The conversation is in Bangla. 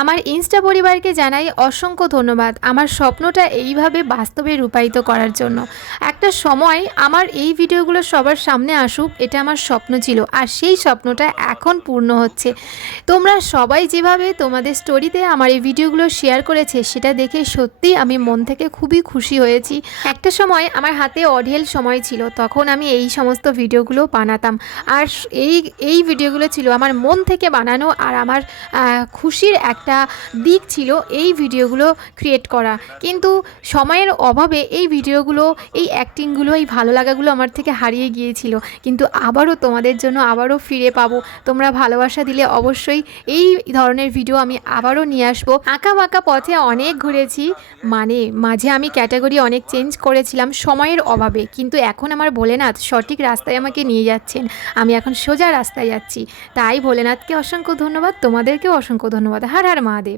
আমার ইনস্টা পরিবারকে জানাই অসংখ্য ধন্যবাদ আমার স্বপ্নটা এইভাবে বাস্তবে রূপায়িত করার জন্য। একটা সময় আমার এই ভিডিওগুলো সবার সামনে আসুক, এটা আমার স্বপ্ন ছিল, আর সেই স্বপ্নটা এখন পূর্ণ হচ্ছে। তোমরা সবাই যেভাবে তোমাদের স্টোরিতে আমার এই ভিডিওগুলো শেয়ার করেছে, সেটা দেখে সত্যিই আমি মন থেকে খুবই খুশি হয়েছি। একটা সময় আমার হাতে অঢেল সময় ছিল, তখন আমি এই সমস্ত ভিডিওগুলো বানাতাম, আর এই এই ভিডিওগুলো ছিল আমার মন থেকে বানানো, আর আমার খুশির একটা দিক ছিল এই ভিডিওগুলো ক্রিয়েট করা। কিন্তু সময়ের অভাবে এই ভিডিওগুলো, এই অ্যাক্টিংগুলো, এই ভালো লাগাগুলো আমার থেকে হারিয়ে গিয়েছিল। কিন্তু আবারও তোমাদের জন্য আবারও ফিরে পাবো। তোমরা ভালোবাসা দিলে অবশ্যই এই ধরনের ভিডিও আমি আবারও নিয়ে আসবো। আঁকা বাঁকা পথে অনেক ঘুরেছি, মানে মাঝে আমি ক্যাটাগরি অনেক চেঞ্জ করেছিলাম সময়ের অভাবে, কিন্তু এখন আমার ভোলেনাথ সঠিক রাস্তায় আমাকে নিয়ে যাচ্ছেন। আমি এখন সোজা রাস্তায় যাচ্ছি। তাই ভোলেনাথকে অসংখ্য ধন্যবাদ, তোমাদেরকেও অসংখ্য ধন্যবাদ। হর হর মহাদেব।